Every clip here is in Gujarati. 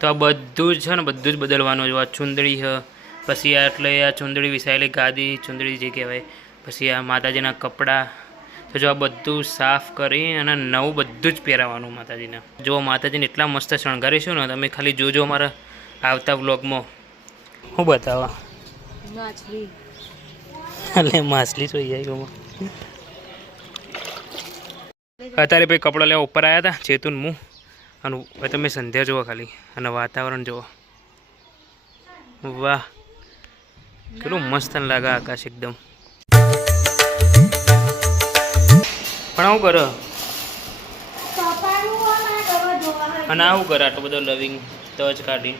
તો આ બધું જ છે ને બધું જ બદલવાનું છે. આ ચુંદડી છે, પછી આ એટલે આ ચુંદડી વિસાયેલી ગાદી ચુંદડી જે કહેવાય, પછી આ માતાજીના કપડાં. તો જો આ બધું સાફ કરી અને નવું બધું જ પહેરાવાનું માતાજીને. જો માતાજીને એટલા મસ્ત શણગારીશું ને તમે ખાલી જોજો અમારા આવતા વ્લોગમાં. હું બતાવવા માછલી એટલે માછલી જોઈ આવી અત્યારે ભાઈ કપડાં લેવા ઉપર આવ્યા હતા ચેતુન હું અને તમે સંધ્યા જુઓ ખાલી અને વાતાવરણ જુઓ. વાહ કેટલું મસ્ત લાગે આકાશ એકદમ. પણ આવું કરો અને આવું કરે આટલો બધો લવિંગ તજ કાઢીને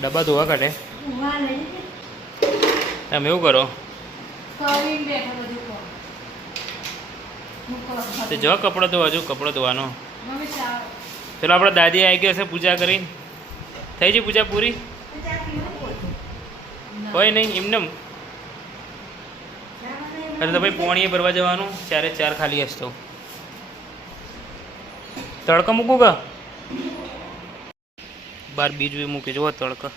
ડબ્બા ધોવા કાઢે. તમે એવું કરો તો જો કપડો ધોવા જો કપડો ધોવાનો. ચલો આપણે દાદી આવી ગયા છે પૂજા કરીને. થઈ ગઈ પૂજા પૂરી? હોય નહીં એમને અરે તો ભાઈ પોણીએ ભરવા જવાનું 4:04 ખાલી હશે. તો તડકા મૂકું કા બાર બીજું મૂકી જુઓ તડકા.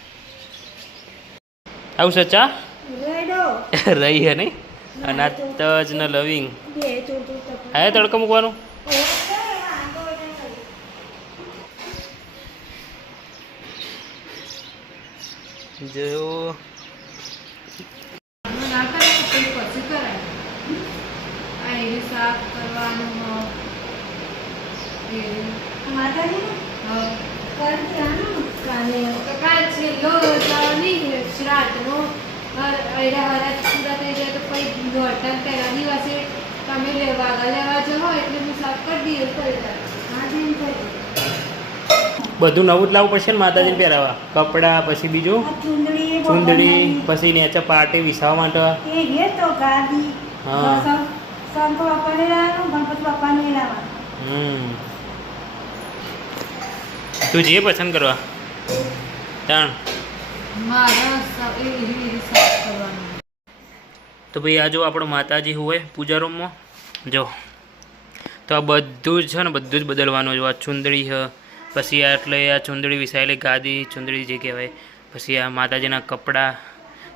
આવું સચ્ચા રહી હે નહીં અને આ તજ ને લવિંગ હા તડકા મૂકવાનું. જો બધું નવું જ લાવવું પડશે ને માતાજીને પહેરાવા કપડા, પછી બીજું ચુંદડી, પછી નેચા પાટે વિસાવા માટે. હા તું જે પસંદ કરવા તાણ. તો ભાઈ આ જો આપણો માતાજી હોય પૂજા રૂમમાં જો. તો આ બધું જ છે ને બધું જ બદલવાનું છે. આ ચુંદડી છે, પછી આ એટલે આ ચુંદડી વિસાયેલી ગાદી ચુંદડી જે કહેવાય, પછી આ માતાજીના કપડાં.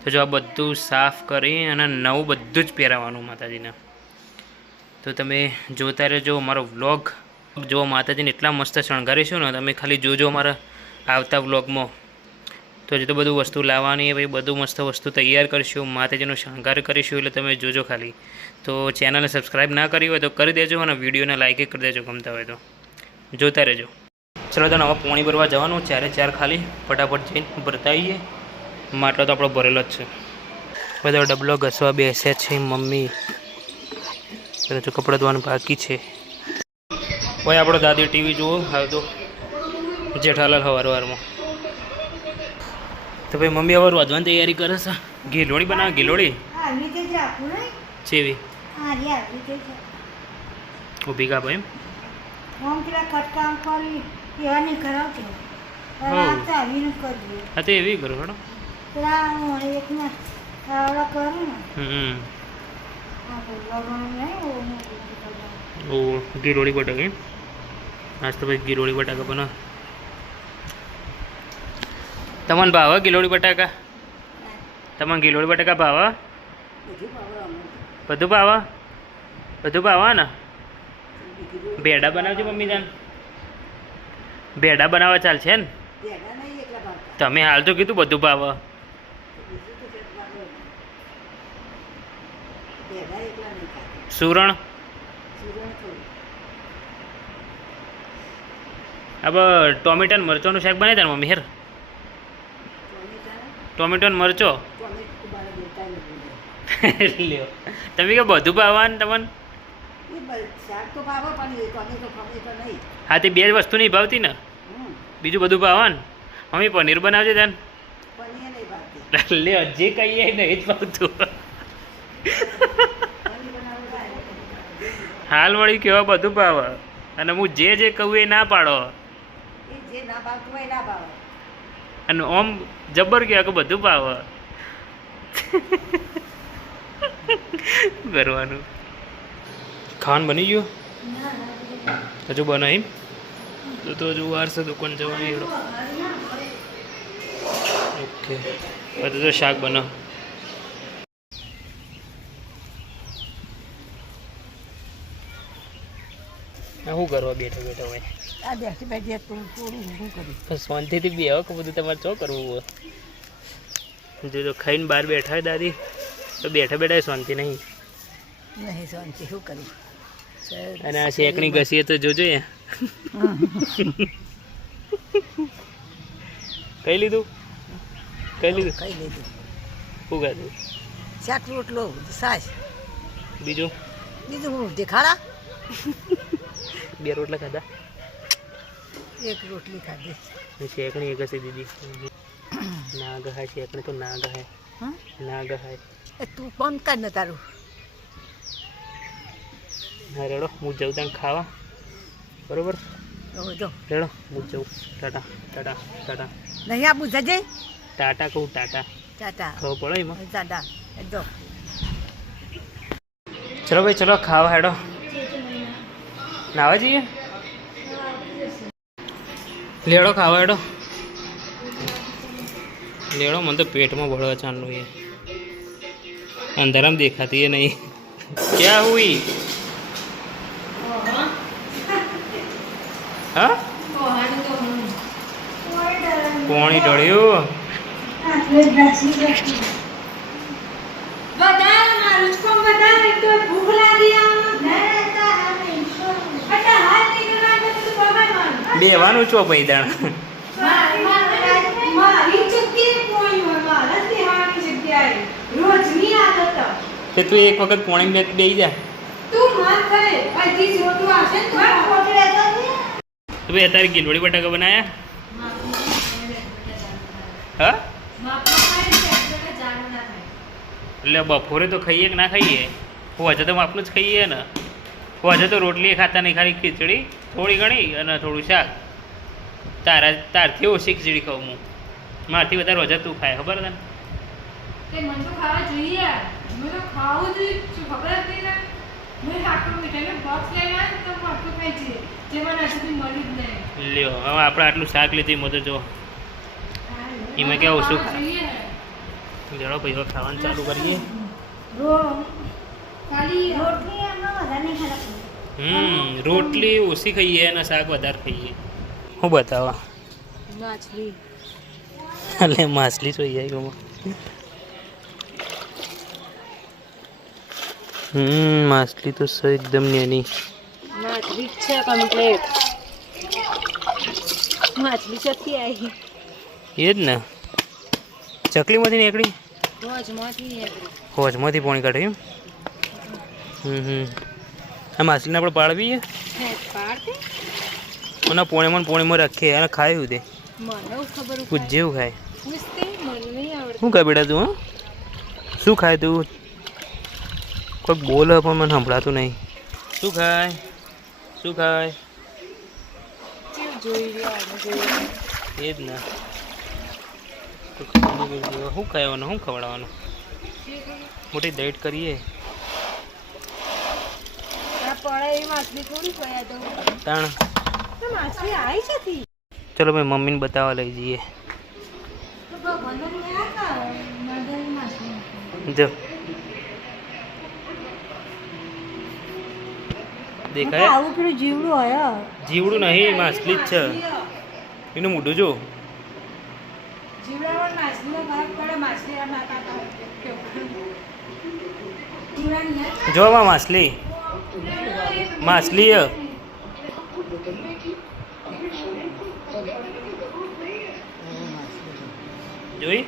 તો જો આ બધું સાફ કરી અને નવું બધું જ પહેરાવાનું માતાજીને. તો તમે જોતા રહેજો અમારો વ્લોગ. જો માતાજીને એટલા મસ્ત શણગારીશું ને તમે ખાલી જોજો અમારા આવતા વ્લોગમાં. તો હજી તો બધું વસ્તુ લાવવાની ભાઈ બધું મસ્ત વસ્તુ તૈયાર કરીશું, માતાજીનો શણગાર કરીશું એટલે તમે જોજો ખાલી. તો ચેનલને સબસ્ક્રાઈબ ના કરી હોય તો કરી દેજો અને વિડીયોને લાઈક કરી દેજો ગમતા હોય તો. જોતા રહેજો. ચલો તો હવે પોણી ભરવા જવાનું 4:04 ખાલી ફટાફટ જઈને ભરતા આવીએ. માટલો તો આપણો ભરેલો જ છે. બધો ડબલો ઘસવા બેસે છે મમ્મી. જો કપડાં ધોવાનું બાકી છે. ભાઈ આપણો દાદી ટીવી જુઓ હવે તો જેઠાલાલ સવારમાં. તો ભાઈ મમ્મી હવે રોજવાની તૈયારી કરે છે. ગીલોડી બનાવે ગીલોડી ચેવી ઊભી કા ભાઈ હા તો એવી કરો હેડો. ઓ ગીરોળી બટાકા આજ તો ભાઈ ગીરોળી બટાકા બનાવ. તમને ભાવે ગીલોડી બટાકા? તમને ગીલોડી બટાકા ભાવે? બધું ભાવે? બધું ભાવે ને? ભેડા બનાવજો મમ્મી જાન. ભેડા બનાવવા ચાલશે ને? તમે હાલ તો કીધું બધું ભાવે. સુરણ હવે ટોમેટા મરચોનું શાક બનાવી તાર મમ્મી હેર. ટોમેટો મરચો લ્યો તમે કે બધું ભાવવાનું તમને? હા તે બે જ વસ્તુ નહીં ભાવતી ને, બીજું બધું ભાવવાનું. મમ્મી પનીર બનાવજે તને. લે જે કહીએ ને એ જ ભાવતું. હાલ વળી કેવા બધું ભાવે અને હું જે કહું એ ના પાડો. અને ઓમ જબર કહેવાય કે બધું ભાવે. કરવાનું ખાવાનું બની ગયું હજુ બનાવી તો હજુ વાર છે દુકાન જવાની હેડો. ઓકે બધું તો શાક બનાવ. શું કરવા બેઠો બેઠો હોય શાંતિથી બી આવો કે બધું તમારે શું કરવું હોય. જો ખાઈને બહાર બેઠા હોય દાદી તો બેઠા બેઠા શાંતિ નહીં શાંતિ શું કરવું. અને આ શેકણી ઘસીએ તો જોજો એ કઈ લીધું ખાઈ લીધું શું ખાધું. શાક રોટલો સાસ બીજું હું દેખાડા 2 રોટલા ખાધા. એક રોટલી ખાધી. શેકણી એ ઘસી દીધી. ના ગહાય શેકણી તો ના ગહાય ના ગહાય. તું કોણ કાઢ ને તારું. હા રેડો હું જાઉં ત્યાં ખાવા બરોબર. જો રેડો હું જાઉં. ટાટા ટાટા ટાટા. નહીં આપું જજે. ટાટા કહું ટાટા ટાટા ખબર પડે એમાં. ટાટા જો ચલો ભાઈ ચલો ખાવા હેડો. નાવા જઈએ લેડો ખાવા હેડો. લેડો મને તો પેટમાં ભળવા ચાંદનું એ અંધારામાં દેખાતી એ નહીં. ક્યાં હુઈ હા પાણી ઢળ્યું. બેવાનું છો પૈદાણ. તે તું એક વખત પોણી બે બેસી જા. ભાઈ અત્યારે ગીલોડી બટાકા બનાયા. હા એટલે બપોરે તો ખાઈએ કે ના ખાઈએ. હોજે તો આપનું જ ખાઈએ ને. હોજે તો રોટલી ખાતા નહીં, ખાલી ખીચડી થોડી ઘણી અને થોડું શાક. તારથી ઓછી ખીચડી ખાઉં હું. મારથી વધારે હોજે તું ખાય ખબર તને. લ્યો હવે આપણે આટલું શાક લીધી મતો જો એમાં કેવું ઓછું ખાય. જડો ભાઈ ખાવાનું ચાલુ કરીએ. રોટલી ઓછી ખાઈએ અને શાક વધારે ખાઈએ. શું બતાવા એટલે માછલી જોઈ જાય. માછલી તો છે એકદમ નાની. માછલી છે કમ્પ્લીટ. માછલી ચકી આવી એ જ ને ચકલીમાંથી નીકળી. હોજમાંથી પાણી કાઢે એમ. આ માછલીને આપણે પાડવી અને પોણીમાં રાખીએ અને ખાયું તે પૂછ જેવું ખાય. શું ખાય બેટા તું? શું ખાય તું? કોઈક બોલે પણ મને સંભળાતું નહીં. શું ખાય શું ખાય એ જ ને. શું ખાવાનું શું ખવડાવવાનું? મોટી દાઈટ કરીએ. ચલો ભાઈ મમ્મીને બતાવવા લઈ જઈએ. જો દેખાય જીવડું નહીં માછલી જ છે. એનું મોઢું જો. જોવા માછલી માછલી જોઈ.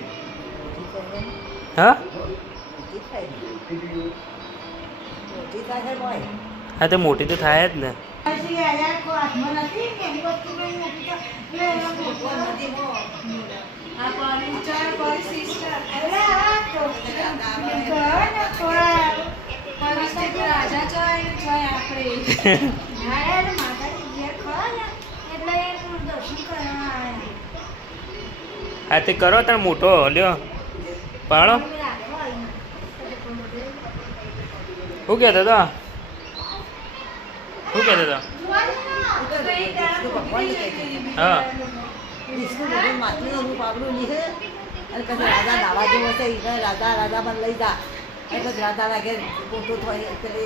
હા હા તો મોટી તો થાય જ ને. હા તે કરો તાર મોટો લ્યો પાડો. શું કહેતો હતો? શું કહેતો હતો? કોણ કહે છે હા વિષ્ણુ ભગવાન માથું રૂપ આપણું લીધે અને પછી રાધા નાવા જેવો છે એને રાધા રાધા મને લઈ જા અને પછી રાધા લાગે મોટો થાય એટલે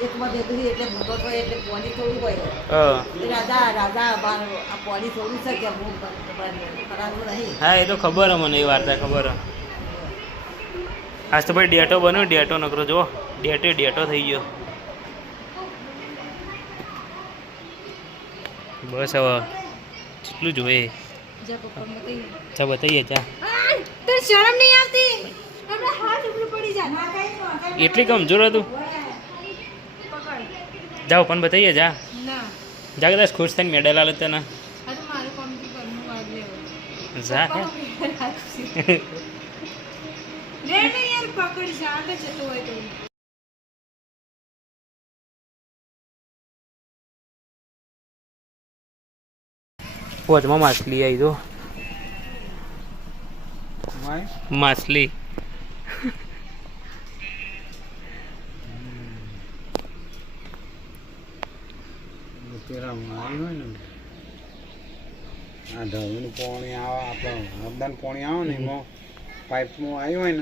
એકમાં ભેગું એટલે મોટો થાય એટલે પોણી થોડું હોય હા એ રાધા રાધા આ પોણી થોડું છે કે હું ખરાબ નહીં હા એ તો ખબર હે મને એ વાર્તા ખબર હે આજ તો ભાઈ ડેટો બન્યો ડેટો નકરો જો ડેટો થઈ ગયો બસ હવે કેટલું જોઈએ ચા બતાવીએ ચા તો શરમ નહીં આવતી આપણે હાથ ઉપર પડી જાય એટલી કમજોર હતું જાઓ પણ બતાવીએ જા ના જા કદાચ ખુશ થઈને મેડલ આલે તને આ તો મારું કોમથી કરનું વાગે જા હે રે ને યાર પકડ જાડે જતો હોય તો વચમાં માછલી આવી તો માછલી આ ઢળનું પાણી આવે આપણે હરદાન પાણી આવે ને એમાં પાઇપમાં આવ્યું હોય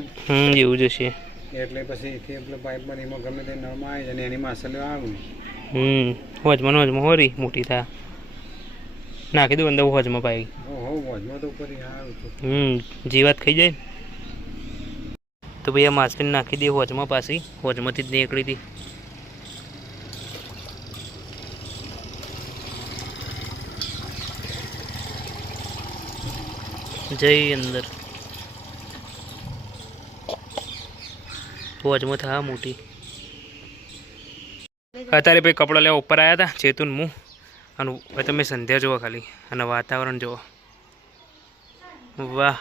ને એવું જ હશે એટલે પછી એથી પેલો પાઇપમાં એમાં ગમે તે નળમાં આવી જાય ને એની માછલીઓ આવે વચમાં હોરી મોટી થા નાખી દઉં અંદર વચમાં પાઈ ઓહો વજમાં તો ઉપર આવ્યું તો જીવાત ખાઈ જાય તો ભાઈ આ માછલીને નાખી દઈએ વચમાં પાછી વચમાંથી જ નીકળી હતી જઈ અંદર વચમાં થા મોટી અત્યારે ભાઈ કપડાં લેવા ઉપર આવ્યા હતા ચેતુન હું અને હવે તમે સંધ્યા જુઓ ખાલી અને વાતાવરણ જુઓ વાહ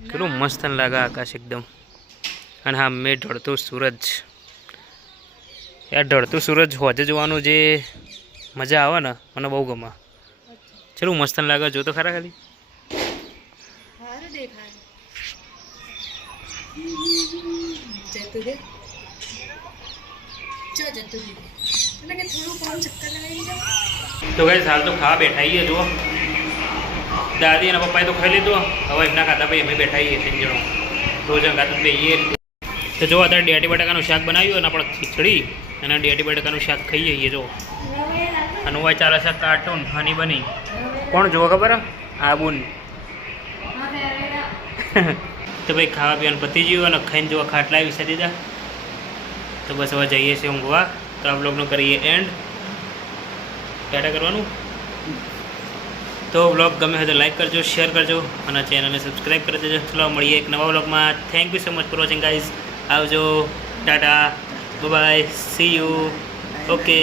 કેટલું મસ્ત લાગે આકાશ એકદમ અને હા મેં ઢળતું સૂરજ યાર ઢળતું સૂરજ હોજે જોવાનું જે મજા આવે ને મને બહુ ગમે ચલું મસ્ત લાગે જો તો ખરા ખાલી સારું દેખાય જતું દે જતું દે એટલે કે થોડું કોણ ચક્કર લગાવી જાવ તો ગાઈસ હાલ તો ખાવા બેઠા છીએ જુઓ દાદી અને પપ્પાએ તો ખાઈ લીધું હવે એમના ખાતા ભાઈ અમે બેઠા છીએ 3 જણો રોજ ખાતા બેહીએ તો જો અત્યારે ડેટી બટાકાનું શાક બનાવ્યું અને આપણે ખીચડી અને ડેટી બટાકાનું શાક ખાઈએ છીએ જો અને હું ચાલે છે કાર્ટૂન હની બની કોણ જુઓ ખબર આ બુન તો ભાઈ ખાવા પીવાનું પતી ગયું અને ખાઈને જોવા ખાટલા વિશે દીધા તો બસ હવે જઈએ છીએ ઊંઘવા તો આ બ્લોગનું કરીએ એન્ડ ટાટા કરવાનું તો બ્લોગ ગમે હોય તો લાઈક કરજો શેર કરજો અને ચેનલને સબસ્ક્રાઈબ કરી દેજો ચલો મળીએ એક નવા બ્લોગમાં thank you so much for watching guys આવજો tata bye see you okay